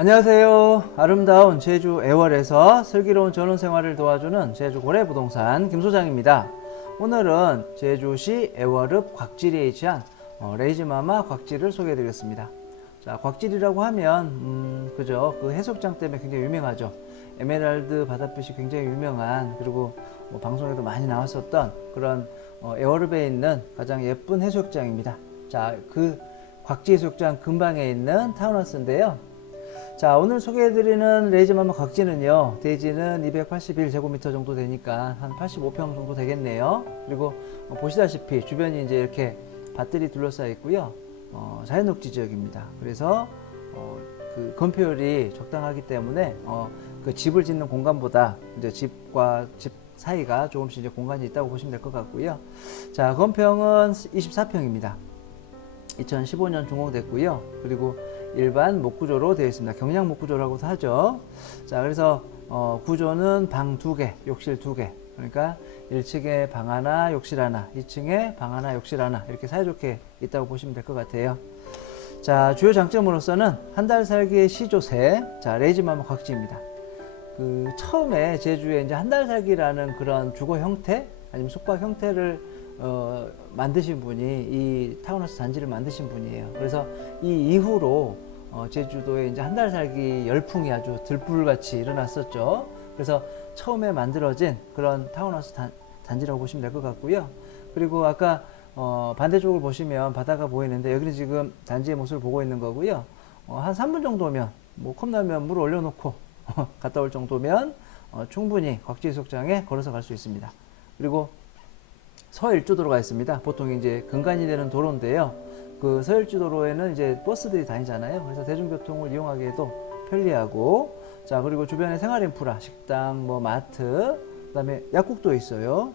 안녕하세요. 아름다운 제주 애월에서 슬기로운 전원 생활을 도와주는 제주 고래 부동산 김 소장입니다. 오늘은 제주시 애월읍 곽지리에 위치한 어, 레이즈마마 곽지를 소개해드리겠습니다. 자, 곽지리라고 하면 음, 그죠? 그 해수욕장 때문에 굉장히 유명하죠. 에메랄드 바닷빛이 굉장히 유명한 그리고 뭐 방송에도 많이 나왔었던 그런 어, 애월읍에 있는 가장 예쁜 해수욕장입니다. 자, 그 곽지 해수욕장 근방에 있는 타운하우스인데요. 자, 오늘 소개해드리는 레이즈마마 곽지는요, 대지는 281제곱미터 정도 되니까 한 85평 정도 되겠네요. 그리고 어, 보시다시피 주변이 이제 이렇게 밭들이 둘러싸여 있고요. 어, 자연녹지 지역입니다. 그래서 어, 그 건폐율이 적당하기 때문에 어, 그 집을 짓는 공간보다 이제 집과 집 사이가 조금씩 이제 공간이 있다고 보시면 될 것 같고요. 자, 건평은 24평입니다. 2015년 준공됐고요. 그리고 일반 목구조로 되어 있습니다. 경량 목구조라고도 하죠. 자, 그래서 어, 구조는 방 두 개, 욕실 두 개. 그러니까 1층에 방 하나, 욕실 하나, 2층에 방 하나, 욕실 하나 이렇게 사이좋게 있다고 보시면 될 것 같아요. 자, 주요 장점으로서는 한 달 살기의 시조세, 자 레이지마마 곽지입니다. 그 처음에 제주에 이제 한 달 살기라는 그런 주거 형태 아니면 숙박 형태를 어, 만드신 분이 이 타운하우스 단지를 만드신 분이에요. 그래서 이 이후로 어, 제주도에 이제 한 달 살기 열풍이 아주 들불같이 일어났었죠. 그래서 처음에 만들어진 그런 타운하우스 단, 단지라고 보시면 될 것 같고요. 그리고 아까 어, 반대쪽을 보시면 바다가 보이는데 여기는 지금 단지의 모습을 보고 있는 거고요. 어, 한 3분 정도면 뭐 컵라면 물 올려놓고 갔다 올 정도면 어, 충분히 곽지해수욕장에 걸어서 갈 수 있습니다. 그리고 서일주도로가 있습니다. 보통 이제 근간이 되는 도로인데요. 그 서일주도로에는 이제 버스들이 다니잖아요. 그래서 대중교통을 이용하기에도 편리하고, 자 그리고 주변에 생활 인프라, 식당, 뭐 마트, 그다음에 약국도 있어요.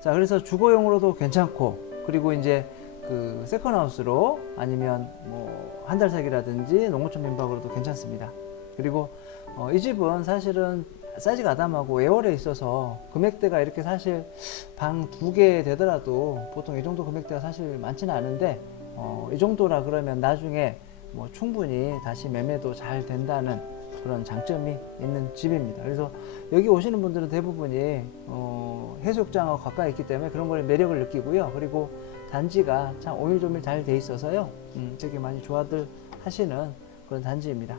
자 그래서 주거용으로도 괜찮고, 그리고 이제 그 세컨하우스로 아니면 뭐 한 달 살기라든지 농어촌 민박으로도 괜찮습니다. 그리고 어, 이 집은 사실은 사이즈가 아담하고 애월에 있어서 금액대가 이렇게 사실 방 두 개 되더라도 보통 이 정도 금액대가 사실 많지는 않은데 어, 이 정도라 그러면 나중에 뭐 충분히 다시 매매도 잘 된다는 그런 장점이 있는 집입니다. 그래서 여기 오시는 분들은 대부분이 어, 해수욕장하고 가까이 있기 때문에 그런 거에 매력을 느끼고요. 그리고 단지가 참 오밀조밀 잘 돼 있어서요. 음, 되게 많이 좋아들 하시는 그런 단지입니다.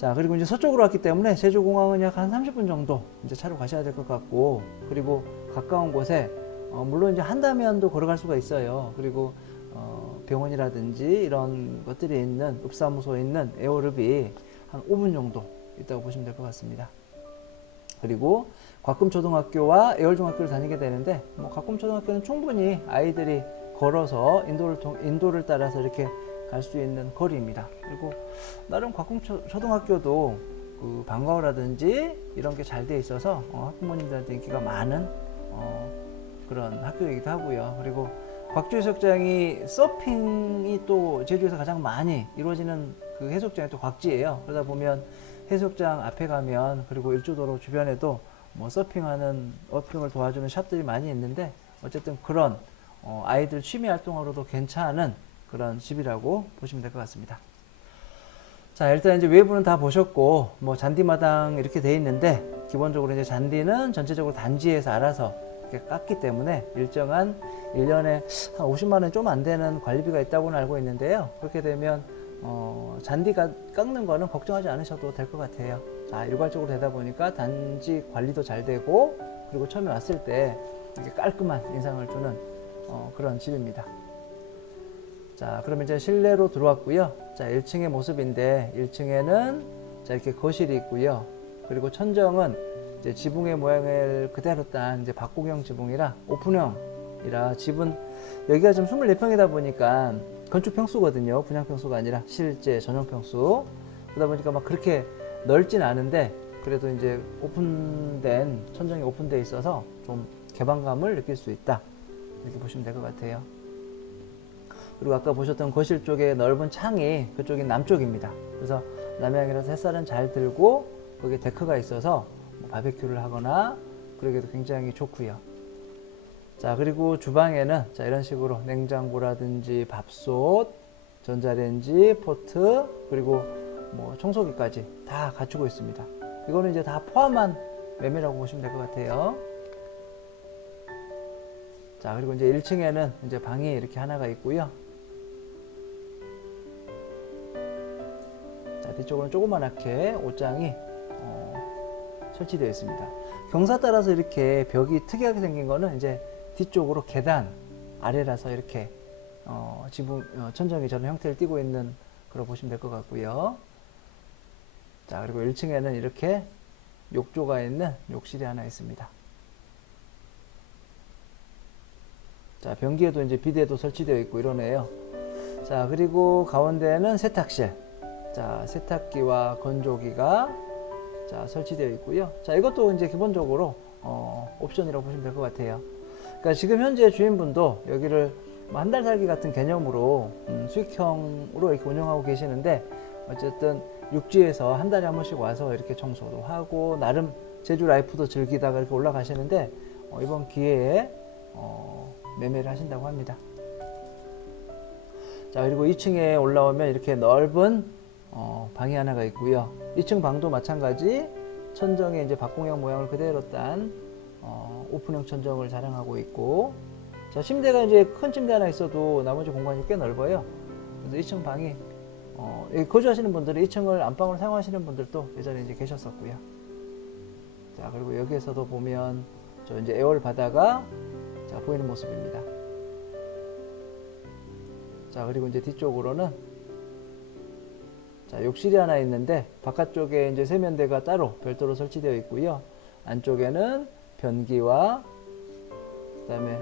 자, 그리고 이제 서쪽으로 왔기 때문에 제주공항은 약 한 30분 정도 이제 차로 가셔야 될 것 같고, 그리고 가까운 곳에, 어, 물론 이제 한다면도 걸어갈 수가 있어요. 그리고, 어, 병원이라든지 이런 것들이 있는, 읍사무소에 있는 에어르비 한 5분 정도 있다고 보시면 될 것 같습니다. 그리고 곽금초등학교와 애월중학교를 다니게 되는데, 뭐 곽금초등학교는 충분히 아이들이 걸어서 인도를 통, 인도를 따라서 이렇게 갈 수 있는 거리입니다. 그리고 나름 곽금초등학교도 그 방과후라든지 이런 게 잘 돼 있어서 어, 학부모님들한테 인기가 많은 어, 그런 학교이기도 하고요. 그리고 곽주 해수욕장이 서핑이 또 제주에서 가장 많이 이루어지는 그 해수욕장이 또 곽지예요. 그러다 보면 해수욕장 앞에 가면 그리고 일주도로 주변에도 뭐 서핑하는 어핑을 도와주는 샵들이 많이 있는데 어쨌든 그런 어, 아이들 취미 활동으로도 괜찮은 그런 집이라고 보시면 될 것 같습니다. 자, 일단 이제 외부는 다 보셨고, 뭐 잔디마당 이렇게 돼 있는데, 기본적으로 이제 잔디는 전체적으로 단지에서 알아서 이렇게 깎기 때문에 일정한 1년에 한 50만원 좀 안 되는 관리비가 있다고는 알고 있는데요. 그렇게 되면, 어, 잔디가 깎는 거는 걱정하지 않으셔도 될 것 같아요. 자, 일괄적으로 되다 보니까 단지 관리도 잘 되고, 그리고 처음에 왔을 때 이렇게 깔끔한 인상을 주는 어, 그런 집입니다. 자, 그러면 이제 실내로 들어왔고요. 자, 1층의 모습인데 1층에는 자, 이렇게 거실이 있고요. 그리고 천정은 이제 지붕의 모양을 그대로 딴 이제 박공형 지붕이라 오픈형이라 집은 여기가 지금 24평이다 보니까 건축 평수거든요. 분양 평수가 아니라 실제 전용 평수. 그러다 보니까 막 그렇게 넓진 않은데 그래도 이제 오픈된 천정이 오픈돼 있어서 좀 개방감을 느낄 수 있다. 이렇게 보시면 될 것 같아요. 그리고 아까 보셨던 거실 쪽에 넓은 창이 그쪽이 남쪽입니다. 그래서 남향이라서 햇살은 잘 들고 거기에 데크가 있어서 뭐 바베큐를 하거나 그러기도 굉장히 좋고요. 자 그리고 주방에는 자 이런 식으로 냉장고라든지 밥솥, 전자레인지, 포트 그리고 뭐 청소기까지 다 갖추고 있습니다. 이거는 이제 다 포함한 매매라고 보시면 될 것 같아요. 자, 그리고 이제 1층에는 이제 방이 이렇게 하나가 있고요. 뒤쪽으로는 조그만하게 옷장이 어, 설치되어 있습니다. 경사 따라서 이렇게 벽이 특이하게 생긴 거는 이제 뒤쪽으로 계단 아래라서 이렇게 어, 지붕 어, 천정이 저런 형태를 띠고 있는 그런 보시면 될 것 같고요. 자 그리고 1층에는 이렇게 욕조가 있는 욕실이 하나 있습니다. 자 변기에도 이제 비데도 설치되어 있고 이러네요. 자 그리고 가운데는 세탁실. 자 세탁기와 건조기가 자 설치되어 있고요. 자 이것도 이제 기본적으로 어, 옵션이라고 보시면 될 것 같아요. 그러니까 지금 현재 주인분도 여기를 뭐 한달 살기 같은 개념으로 음, 수익형으로 이렇게 운영하고 계시는데 어쨌든 육지에서 한 달에 한 번씩 와서 이렇게 청소도 하고 나름 제주 라이프도 즐기다가 이렇게 올라가시는데 어, 이번 기회에 어, 매매를 하신다고 합니다. 자 그리고 2층에 올라오면 이렇게 넓은 어, 방이 하나가 있고요. 2층 방도 마찬가지 천정에 이제 박공형 모양을 그대로 딴 어, 오픈형 천정을 자랑하고 있고 자 침대가 이제 큰 침대 하나 있어도 나머지 공간이 꽤 넓어요. 그래서 2층 방이 어, 거주하시는 분들은 2층을 안방으로 사용하시는 분들도 예전에 이제 계셨었고요. 자 그리고 여기에서도 보면 저 이제 애월 바다가 자 보이는 모습입니다. 자 그리고 이제 뒤쪽으로는 자 욕실이 하나 있는데 바깥쪽에 이제 세면대가 따로 별도로 설치되어 있고요. 안쪽에는 변기와 그다음에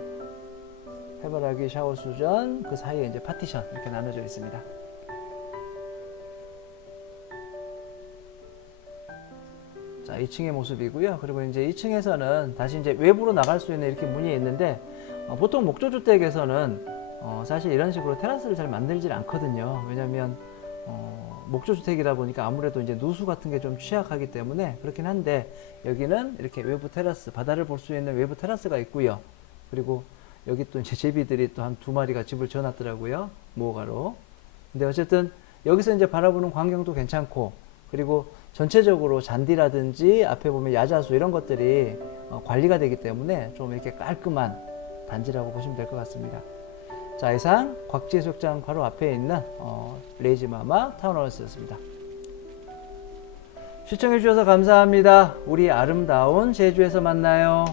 해바라기 샤워 수전 그 사이에 이제 파티션 이렇게 나눠져 있습니다. 자, 2층의 모습이고요. 그리고 이제 2층에서는 다시 이제 외부로 나갈 수 있는 이렇게 문이 있는데 어, 보통 목조 주택에서는 어, 사실 이런 식으로 테라스를 잘 만들질 않거든요. 왜냐하면 어, 목조 주택이다 보니까 아무래도 이제 누수 같은 게 좀 취약하기 때문에 그렇긴 한데 여기는 이렇게 외부 테라스 바다를 볼 수 있는 외부 테라스가 있고요. 그리고 여기 또 이제 제비들이 또 한 두 마리가 집을 지어놨더라고요. 무허가로. 근데 어쨌든 여기서 이제 바라보는 광경도 괜찮고 그리고 전체적으로 잔디라든지 앞에 보면 야자수 이런 것들이 어, 관리가 되기 때문에 좀 이렇게 깔끔한 단지라고 보시면 될 것 같습니다. 자, 이상 곽지해수욕장 바로 앞에 있는 어, 레이지마마 타운하우스였습니다. 시청해 주셔서 감사합니다. 우리 아름다운 제주에서 만나요.